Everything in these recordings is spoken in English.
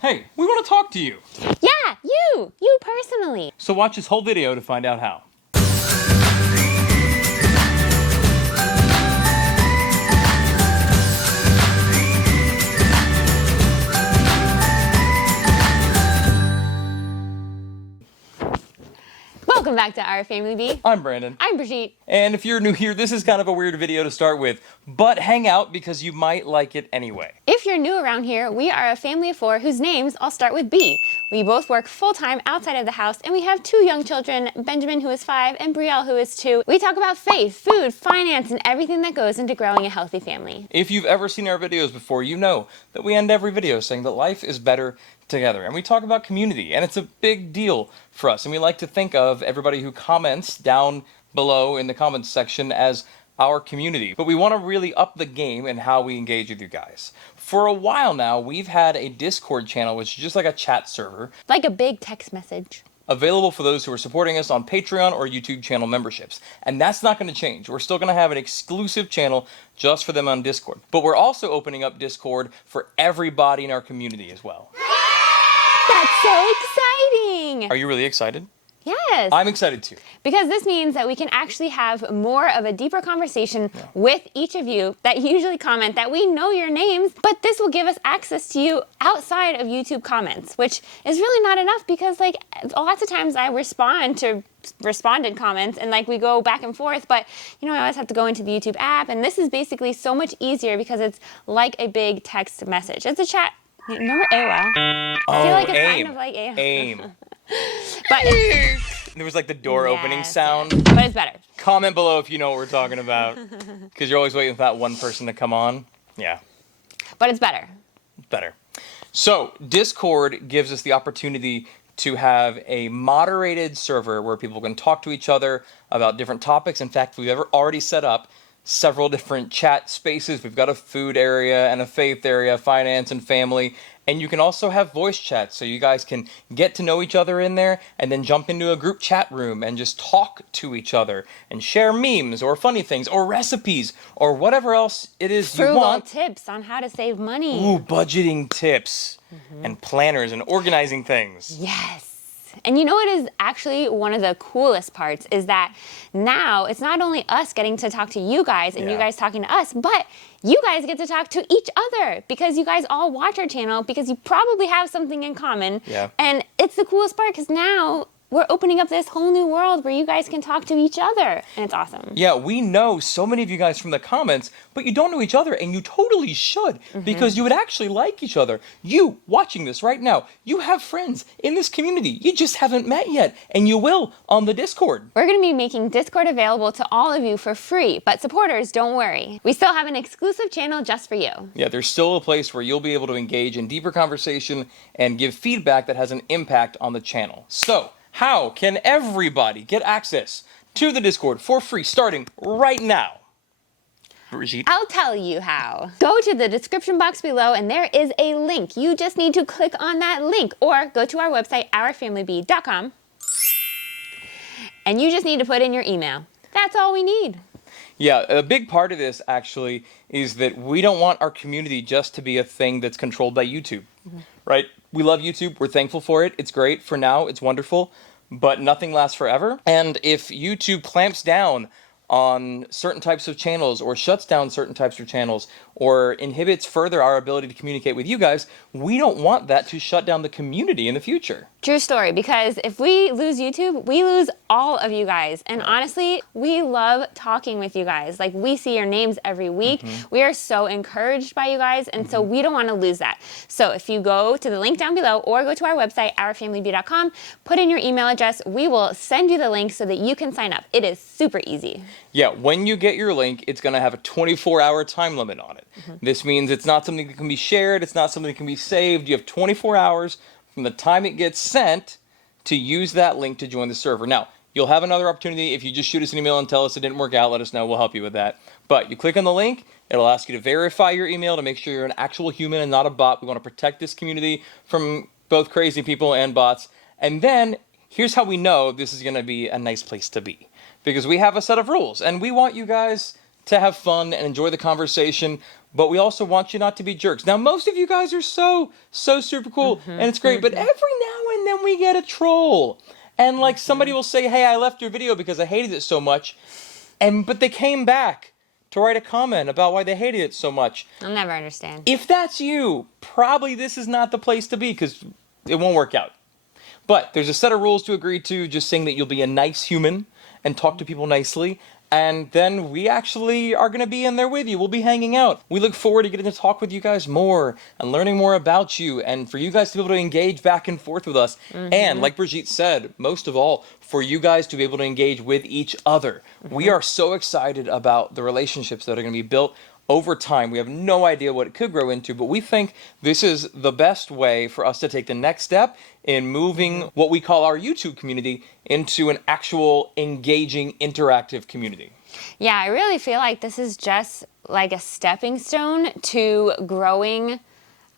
Hey, we want to talk to you. Yeah, you personally. So watch this whole video to find out how. Welcome back to Our Family B. I'm Brandon. I'm Brigitte. And if you're new here, this is kind of a weird video to start with, but hang out because you might like it anyway. If you're new around here, we are a family of four whose names all start with B. We both work full-time outside of the house, and we have two young children, Benjamin, who is 5, and Brielle, who is 2. We talk about faith, food, finance, and everything that goes into growing a healthy family. If you've ever seen our videos before, you know that we end every video saying that life is better together. And we talk about community, and it's a big deal for us. And we like to think of everybody who comments down below in the comments section as our community. But we want to really up the game in how we engage with you guys. For a while now, we've had a Discord channel, which is just like a chat server. Like a big text message. Available for those who are supporting us on Patreon or YouTube channel memberships. And that's not going to change. We're still going to have an exclusive channel just for them on Discord. But we're also opening up Discord for everybody in our community as well. That's so exciting! Are you really excited? Yes. I'm excited too. Because this means that we can actually have more of a deeper conversation with each of you that usually comment that we know your names, but this will give us access to you outside of YouTube comments, which is really not enough because like lots of times I respond to responded comments and like we go back and forth, but you know I always have to go into the YouTube app, and this is basically so much easier because it's like a big text message. It's a chat. Remember AOL? I feel like it's kind of like AOL. AIM. But There was like the door opening sound. But it's better. Comment below if you know what we're talking about. Because you're always waiting for that one person to come on. Yeah. But it's better. Better. So, Discord gives us the opportunity to have a moderated server where people can talk to each other about different topics. In fact, we've already set up several different chat spaces. We've got a food area and a faith area, finance and family. And you can also have voice chats, so you guys can get to know each other in there and then jump into a group chat room and just talk to each other and share memes or funny things or recipes or whatever else it is you want. Frugal tips on how to save money. Ooh, budgeting tips and planners and organizing things. Yes. And you know what is actually one of the coolest parts is that now it's not only us getting to talk to you guys and you guys talking to us, but you guys get to talk to each other because you guys all watch our channel because you probably have something in common. Yeah. And it's the coolest part because now we're opening up this whole new world where you guys can talk to each other, and it's awesome. Yeah, we know so many of you guys from the comments, but you don't know each other, and you totally should, because you would actually like each other. You, watching this right now, you have friends in this community. You just haven't met yet, and you will on the Discord. We're going to be making Discord available to all of you for free, but supporters, don't worry. We still have an exclusive channel just for you. Yeah, there's still a place where you'll be able to engage in deeper conversation and give feedback that has an impact on the channel. So, how can everybody get access to the Discord for free starting right now? Brigitte? I'll tell you how. Go to the description box below and there is a link. You just need to click on that link or go to our website, OurFamilyB.com, and you just need to put in your email. That's all we need. Yeah, a big part of this actually is that we don't want our community just to be a thing that's controlled by YouTube, right? We love YouTube. We're thankful for it. It's great for now. It's wonderful, but nothing lasts forever. And if YouTube clamps down on certain types of channels or shuts down certain types of channels or inhibits further our ability to communicate with you guys, we don't want that to shut down the community in the future. True story, because if we lose YouTube, we lose all of you guys. And honestly, we love talking with you guys. Like, we see your names every week. We are so encouraged by you guys, and so we don't want to lose that. So if you go to the link down below or go to our website, OurFamilyB.com, put in your email address, we will send you the link so that you can sign up. It is super easy. Yeah, when you get your link, it's going to have a 24-hour time limit on it. This means it's not something that can be shared, it's not something that can be saved. You have 24 hours from the time it gets sent to use that link to join the server. Now, you'll have another opportunity if you just shoot us an email and tell us it didn't work out, let us know, we'll help you with that. But you click on the link, it'll ask you to verify your email to make sure you're an actual human and not a bot. We want to protect this community from both crazy people and bots. And then, here's how we know this is going to be a nice place to be. Because we have a set of rules, and we want you guys to have fun and enjoy the conversation, but we also want you not to be jerks. Now, most of you guys are so super cool, and it's great, but every now and then we get a troll. And like somebody will say, hey, I left your video because I hated it so much, but they came back to write a comment about why they hated it so much. I'll never understand. If that's you, probably this is not the place to be because it won't work out. But there's a set of rules to agree to, just saying that you'll be a nice human and talk to people nicely. And then we actually are going to be in there with you. We'll be hanging out. We look forward to getting to talk with you guys more and learning more about you and for you guys to be able to engage back and forth with us. And like Brigitte said, most of all, for you guys to be able to engage with each other. We are so excited about the relationships that are going to be built over time. We have no idea what it could grow into, but we think this is the best way for us to take the next step in moving what we call our YouTube community into an actual engaging, interactive community. Yeah, I really feel like this is just like a stepping stone to growing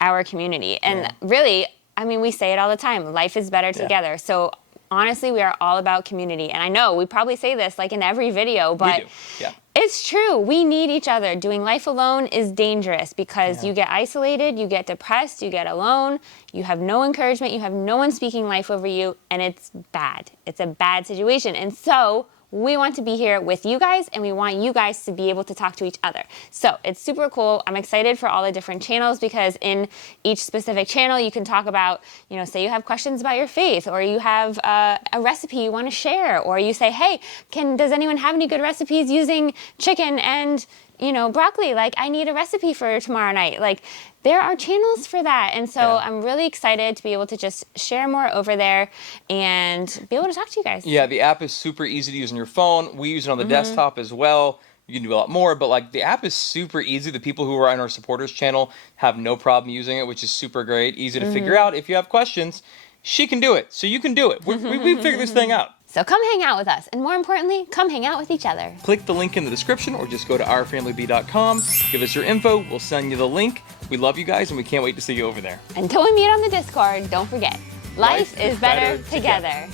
our community. And really, I mean, we say it all the time, life is better together. So honestly, we are all about community. And I know we probably say this like in every video, but We do. Yeah. it's true. We need each other. Doing life alone is dangerous because you get isolated, you get depressed, you get alone, you have no encouragement, you have no one speaking life over you, and it's bad. It's a bad situation. And so we want to be here with you guys, and we want you guys to be able to talk to each other. So it's super cool. I'm excited for all the different channels because in each specific channel, you can talk about, you know, say you have questions about your faith, or you have a recipe you want to share, or you say, hey, does anyone have any good recipes using chicken and, you know, broccoli? Like, I need a recipe for tomorrow night. Like, there are channels for that. And so I'm really excited to be able to just share more over there and be able to talk to you guys. Yeah, the app is super easy to use on your phone. We use it on the desktop as well. You can do a lot more, but like the app is super easy. The people who are on our supporters channel have no problem using it, which is super great. Easy to figure out. If you have questions, she can do it. So you can do it. We figured this thing out. So come hang out with us. And more importantly, come hang out with each other. Click the link in the description or just go to OurFamilyB.com. Give us your info. We'll send you the link. We love you guys and we can't wait to see you over there. Until we meet on the Discord, don't forget, life is better together.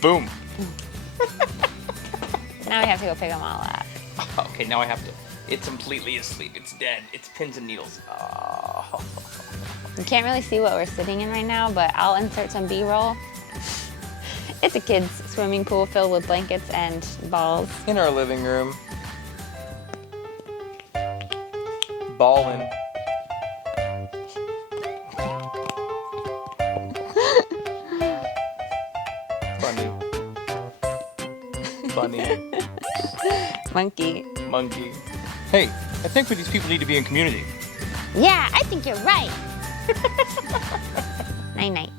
Boom. Now we have to go pick them all up. Okay, now I have to. It's completely asleep. It's dead. It's pins and needles. Oh. You can't really see what we're sitting in right now, but I'll insert some B-roll. It's a kid's swimming pool filled with blankets and balls. In our living room. Ballin'. Funny. Monkey. Monkey. Hey, I think these people need to be in community. Yeah, I think you're right. Night-night.